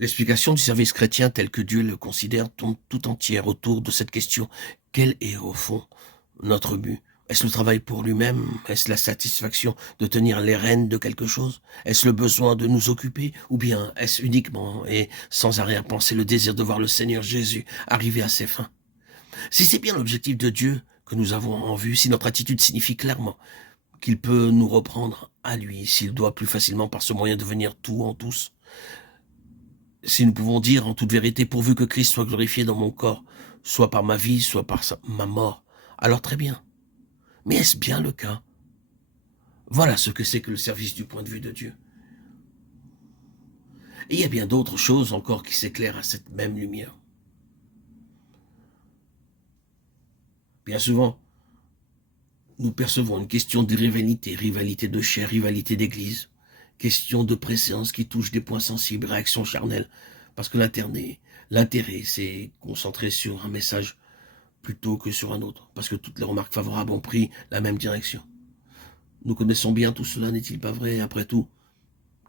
L'explication du service chrétien tel que Dieu le considère tourne tout entière autour de cette question. Quel est, au fond, notre but? Est-ce le travail pour lui-même? Est-ce la satisfaction de tenir les rênes de quelque chose? Est-ce le besoin de nous occuper? Ou bien est-ce uniquement et sans arrière-pensée le désir de voir le Seigneur Jésus arriver à ses fins? Si c'est bien l'objectif de Dieu que nous avons en vue, si notre attitude signifie clairement qu'il peut nous reprendre à lui, s'il doit plus facilement par ce moyen devenir tout en tous, si nous pouvons dire en toute vérité, pourvu que Christ soit glorifié dans mon corps, soit par ma vie, soit par ma mort, alors très bien. Mais est-ce bien le cas? Voilà ce que c'est que le service du point de vue de Dieu. Et il y a bien d'autres choses encore qui s'éclairent à cette même lumière. Bien souvent, nous percevons une question de rivalité, rivalité de chair, rivalité d'église, question de préséance qui touche des points sensibles, réaction charnelle, parce que l'intérêt, c'est concentré sur un message plutôt que sur un autre, parce que toutes les remarques favorables ont pris la même direction. Nous connaissons bien tout cela, n'est-il pas vrai? Après tout,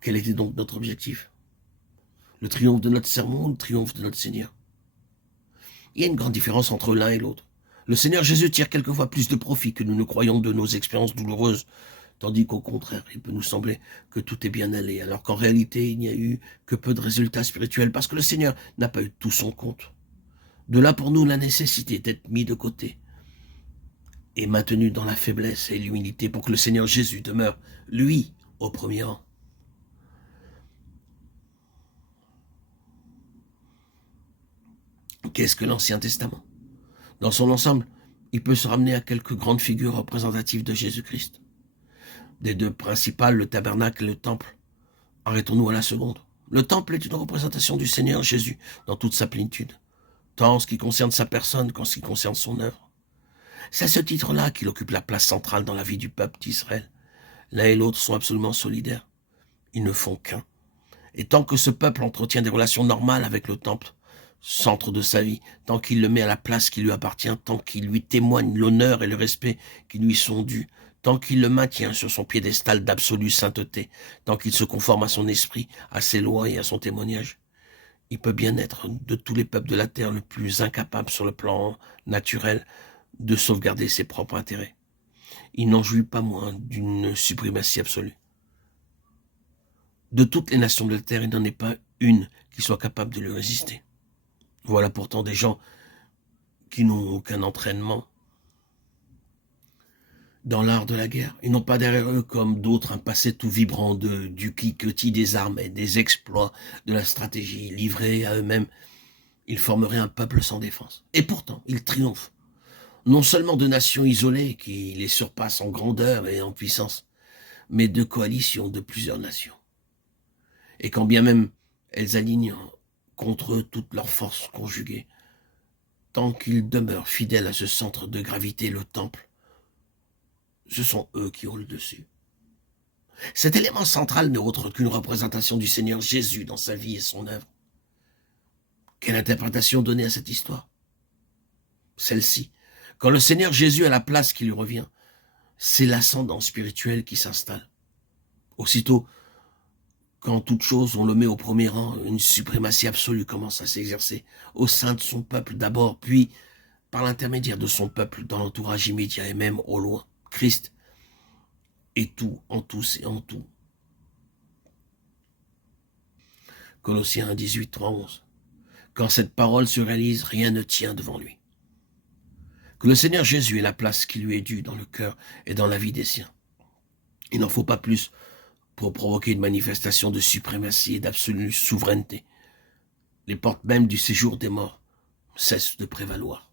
quel était donc notre objectif? Le triomphe de notre sermon ou le triomphe de notre Seigneur? Il y a une grande différence entre l'un et l'autre. Le Seigneur Jésus tire quelquefois plus de profit que nous ne croyons de nos expériences douloureuses, tandis qu'au contraire, il peut nous sembler que tout est bien allé, alors qu'en réalité, il n'y a eu que peu de résultats spirituels, parce que le Seigneur n'a pas eu tout son compte. De là pour nous la nécessité d'être mis de côté et maintenu dans la faiblesse et l'humilité pour que le Seigneur Jésus demeure, lui, au premier rang. Qu'est-ce que l'Ancien Testament? Dans son ensemble, il peut se ramener à quelques grandes figures représentatives de Jésus-Christ. Des deux principales, le tabernacle et le temple. Arrêtons-nous à la seconde. Le temple est une représentation du Seigneur Jésus dans toute sa plénitude, tant en ce qui concerne sa personne qu'en ce qui concerne son œuvre. C'est à ce titre-là qu'il occupe la place centrale dans la vie du peuple d'Israël. L'un et l'autre sont absolument solidaires. Ils ne font qu'un. Et tant que ce peuple entretient des relations normales avec le temple, centre de sa vie, tant qu'il le met à la place qui lui appartient, tant qu'il lui témoigne l'honneur et le respect qui lui sont dus, tant qu'il le maintient sur son piédestal d'absolue sainteté, tant qu'il se conforme à son esprit, à ses lois et à son témoignage, il peut bien être de tous les peuples de la terre le plus incapable sur le plan naturel de sauvegarder ses propres intérêts. Il n'en jouit pas moins d'une suprématie absolue. De toutes les nations de la terre, il n'en est pas une qui soit capable de lui résister. Voilà pourtant des gens qui n'ont aucun entraînement dans l'art de la guerre. Ils n'ont pas derrière eux, comme d'autres, un passé tout vibrant du cliquetis des armées, des exploits, de la stratégie. Livrés à eux-mêmes, ils formeraient un peuple sans défense. Et pourtant, ils triomphent. Non seulement de nations isolées qui les surpassent en grandeur et en puissance, mais de coalitions de plusieurs nations. Et quand bien même elles alignent contre eux toutes leurs forces conjuguées, tant qu'ils demeurent fidèles à ce centre de gravité, le temple, ce sont eux qui ont le dessus. Cet élément central n'est autre qu'une représentation du Seigneur Jésus dans sa vie et son œuvre. Quelle interprétation donner à cette histoire? Celle-ci. Quand le Seigneur Jésus a la place qui lui revient, c'est l'ascendant spirituel qui s'installe. Aussitôt, quand toute chose, on le met au premier rang, une suprématie absolue commence à s'exercer au sein de son peuple d'abord, puis par l'intermédiaire de son peuple dans l'entourage immédiat et même au loin. Christ est tout, en tous et en tout. Colossiens 18, 3, 11. Quand cette parole se réalise, rien ne tient devant lui. Que le Seigneur Jésus ait la place qui lui est due dans le cœur et dans la vie des siens. Il n'en faut pas plus pour provoquer une manifestation de suprématie et d'absolue souveraineté. Les portes mêmes du séjour des morts cessent de prévaloir.